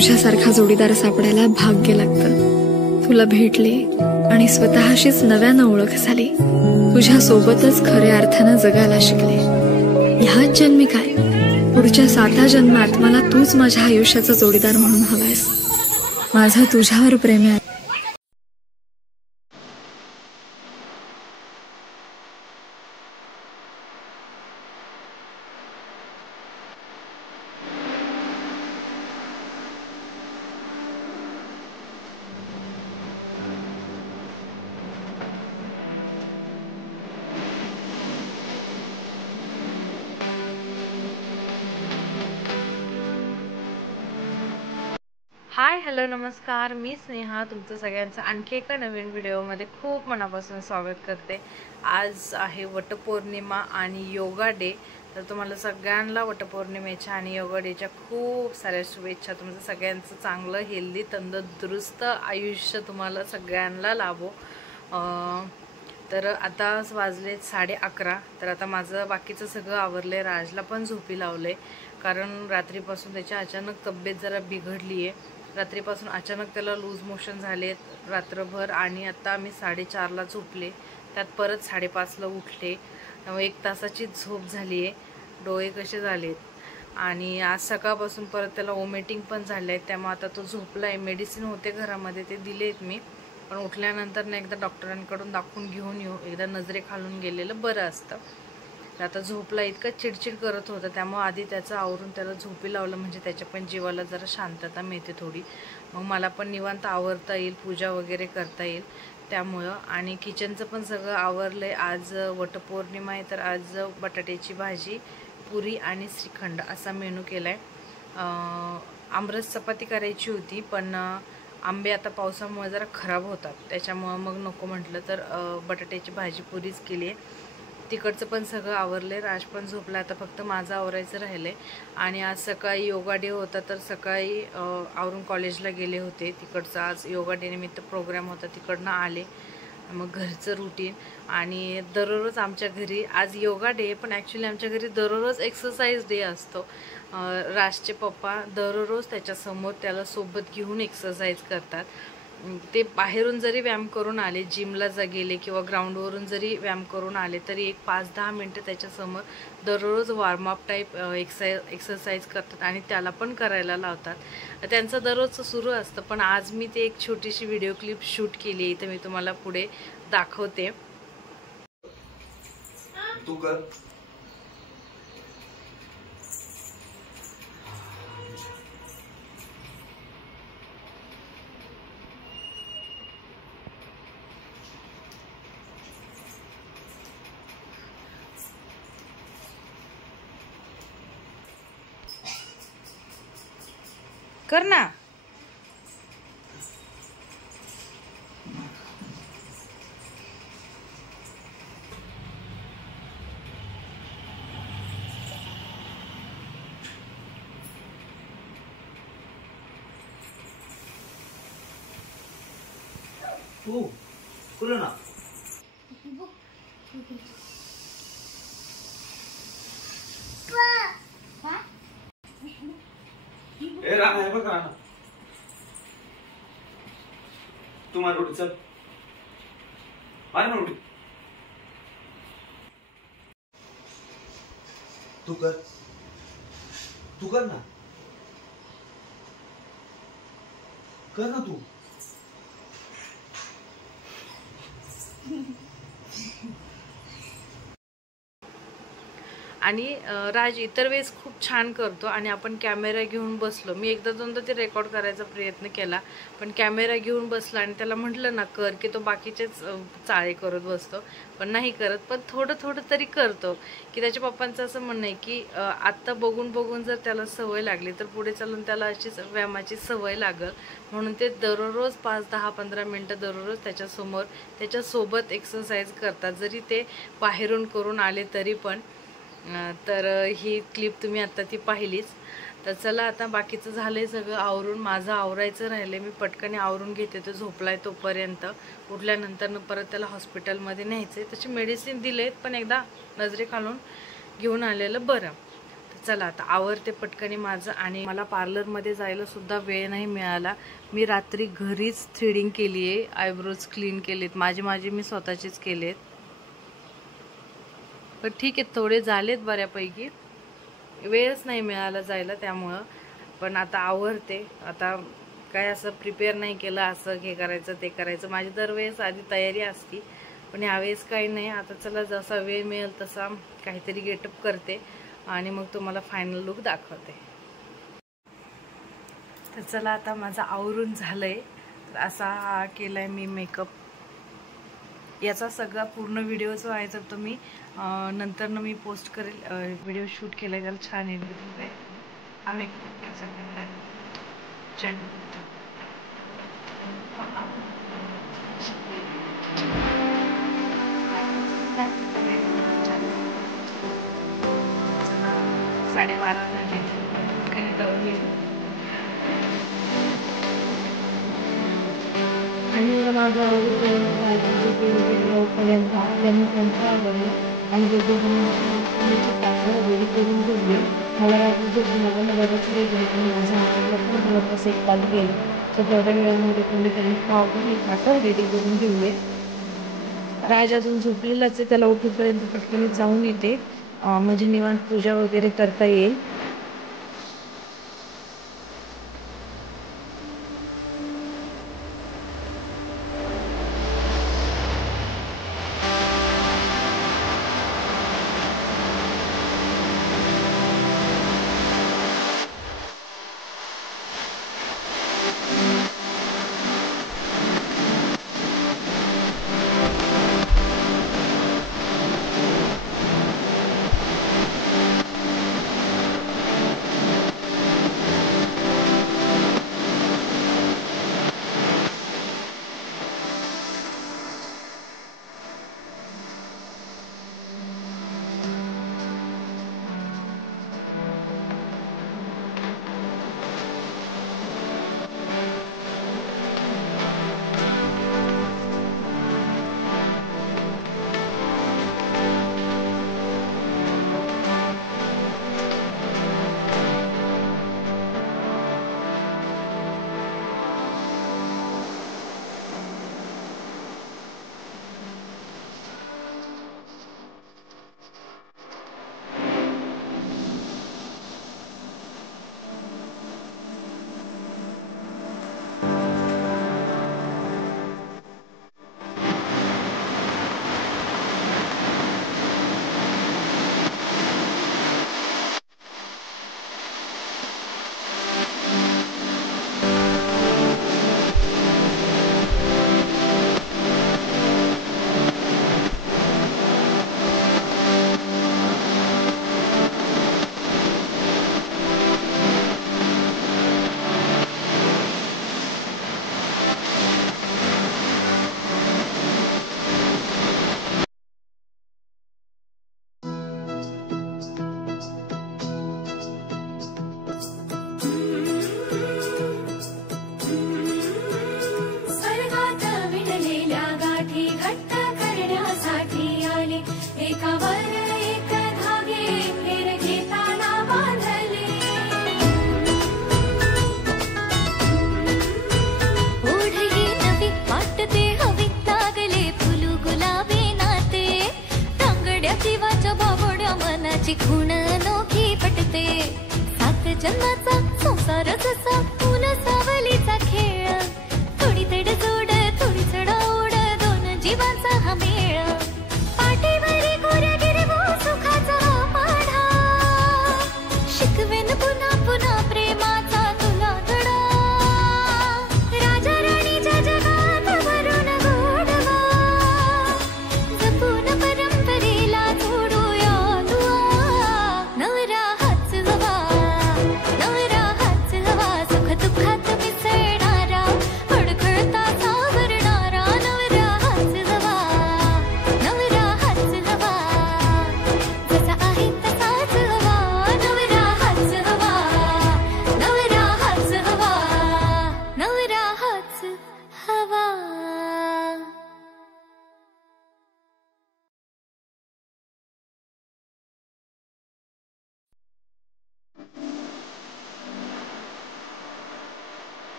तुझ्यासारखा जोडीदार सापडायला भाग्य लागतं। तुला भेटले आणि स्वतःशीच नव्यानं ओळख झाली। तुझ्या सोबतच खऱ्या अर्थानं जगायला शिकले। ह्याच जन्मी काय, पुढच्या 7 जन्मात मला तूच माझ्या आयुष्याचा जोडीदार म्हणून हवायस। माझं तुझ्यावर प्रेम आहे। हाय हॅलो नमस्कार, मी स्नेहा तुमचं सगळ्यांचं आणखी एका नवीन व्हिडिओमध्ये खूप मनापासून स्वागत करते। आज आहे वटपौर्णिमा आणि योगा डे। तर तुम्हाला सगळ्यांना वटपौर्णिमेच्या आणि योगा डेच्या खूप साऱ्या शुभेच्छा। तुमचं सगळ्यांचं चांगलं हेल्दी तंदुरुस्त आयुष्य तुम्हाला सगळ्यांना लाभो। तर आता वाजले 11:30। तर आता माझं बाकीचं सगळं आवरले। राजला पण झोपी लावले, कारण रात्रीपासून त्याची अचानक तब्येत जरा बिघडली आहे। रात्रीपासून अचानक त्याला लूज मोशन झालेत रात्रभर, आणि आता मी 4:30ला झोपले, त्यात परत 5:30ला उठले, त्यामुळे 1 तासाची झोप झाली आहे। डोळे कसे झालेत, आणि आज सकाळपासून परत त्याला वॉमिटिंग पण झाले आहे, त्यामुळे आता तो झोपला आहे। मेडिसिन होते घरामध्ये, ते दिलेत मी, पण उठल्यानंतर ना एकदा डॉक्टरांकडून दाखवून घेऊन येऊ, एकदा नजरेखालून गेलेलं बरं असतं। आता झोपला, इतका चिडचिड करत होता, त्यामुळे आधी त्याचं आवरून त्याला झोपी लावलं, म्हणजे त्याच्या पण जीवाला जरा शांतता मिळते थोडी, मग मला पण निवांत आवरता येईल, पूजा वगैरे करता येईल त्यामुळं। आणि किचनचं पण सगळं आवरलं आहे। आज वटपौर्णिमा आहे, तर आज बटाट्याची भाजी, पुरी आणि श्रीखंड असा मेनू केला आहे। आमरस चपाती करायची होती, पण आंबे आता पावसामुळे जरा खराब होतात, त्याच्यामुळं मग नको म्हटलं, तर बटाट्याची भाजी पुरीच केली आहे। तिकडचं पण सगळं आवरले, राज पण झोपला, आता फक्त माझं आवरायचं राहिलंय। आणि आज सकाळी योगा डे होता, तर सकाळी आवरून कॉलेजला गेले होते। तिकडचं आज योगा डे निमित्त प्रोग्राम होता, तिकडनं आले, मग घरचं रुटीन। आणि दररोज आमच्या घरी आज योगा डे, पण ॲक्च्युली आमच्या घरी दररोज एक्सरसाइज डे असतो। राजचे पप्पा दररोज त्याच्यासमोर त्याला सोबत घेऊन एक्सरसाइज करतात। ते बाहेरून जरी व्यायाम करून आले, जिमला गेले किंवा ग्राउंडवरून जरी व्यायाम करून आले, तरी एक 5-10 मिनटं त्याच्यासमोर दररोज वॉर्मअप टाईप एक्सरसाइज करतात, आणि त्याला पण करायला लावतात। त्यांचं दररोजचं सुरू असतं, पण आज मी ते एक छोटीशी व्हिडिओ क्लिप शूट केली आहे, तर मी तुम्हाला पुढे दाखवते। तू कर कर ना। तू बोल ना। ए राणा, हे बघ राणा, तू माझ्या रोटी चल, माझ्या रोटी तू कर ना, कर ना तू। आणि राज इतर वेळेस खूप छान करतो, आणि आपण कॅमेरा घेऊन बसलो, मी एकदा दोनदा ते रेकॉर्ड करायचा प्रयत्न केला, पण कॅमेरा घेऊन बसला आणि त्याला म्हटलं ना कर, की तो बाकीचेच चाळे करत बसतो, पण नाही करत, पण थोडं थोडं तरी करतो। की त्याच्या पप्पांचं असं म्हणणं आहे की आत्ता बघून बघून जर त्याला सवय लागली, तर पुढे चालून त्याला अशीच व्यायामाची सवय लागल, म्हणून ते दररोज 5-10-15 मिनटं दररोज त्याच्यासमोर त्याच्यासोबत एक्सरसाइज करतात, जरी ते बाहेरून करून आले तरी पण। तर ही क्लिप तुम्ही आता ती पाहिलीच। तर चला, आता बाकीचं झालंय सगळं आवरून, माझं आवरायचं राहिलंय, मी पटकन आवरून घेते, तो झोपलाय तोपर्यंत। उठल्यानंतर परत त्याला हॉस्पिटलमध्ये न्यायचंय, तशी मेडिसिन दिलेत, पण एकदा नजरेखालून घेऊन आलेलं बरं। चला आता आवरते पटकनी माझं. आणि मला पार्लरमध्ये जायला सुद्धा वेळ नाही मिळाला. मी रात्री घरीच थ्रेडिंग केली आहे, आयब्रोज क्लीन केलेत माझे मी स्वतःचेच केलेत. पण ठीक आहे, थोडे झालेत बऱ्यापैकी, वेळच नाही मिळाला जायला त्यामुळं. पण आता आवरते. आता काय असं प्रिपेअर नाही केलं, असं हे करायचं ते करायचं. माझी दरवेळेस आधी तयारी असती, पण यावेळेस काही नाही. आता चला जसा वेळ मिळेल तसा काहीतरी गेटअप करते आणि मग तुम्हाला फायनल लुक दाखवते. तर चला आता माझं आवरून झालंय. असा हा केलाय मी मेकअप. याचा सगळा पूर्ण व्हिडिओ जो आहे तर तो मी नंतर मी पोस्ट करेल. व्हिडिओ शूट केलाय त्याला छान येईल. साडेबारा आणि माझं आणि रेडी करून घेतली. मला माझं एक कॉल केलं तर थोड्या वेळामध्ये रेडी करून घेऊया. राज अजून झोपलेलाच आहे, त्याला उठूपर्यंत पटकन जाऊन येते, म्हणजे निवांत पूजा वगैरे करता येईल.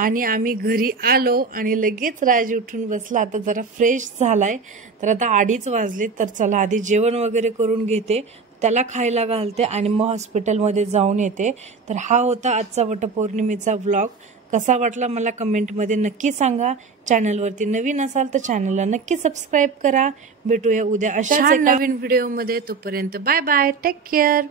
आणि आम्ही घरी आलो आणि लगेच राज उठून बसला. आता जरा फ्रेश झालाय. तर आता 2:30 वाजले. तर चला आधी जेवण वगैरे करून घेते, त्याला खायला घालते आणि मग हॉस्पिटलमध्ये जाऊन येते. तर हा होता आजचा वटपौर्णिमेचा व्लॉग. कसा वाटला मला कमेंटमध्ये नक्की सांगा. चॅनलवरती नवीन असाल तर चॅनलला नक्की सबस्क्राईब करा. भेटूया उद्या अशा नवीन व्हिडिओमध्ये. तोपर्यंत बाय बाय, टेक केअर.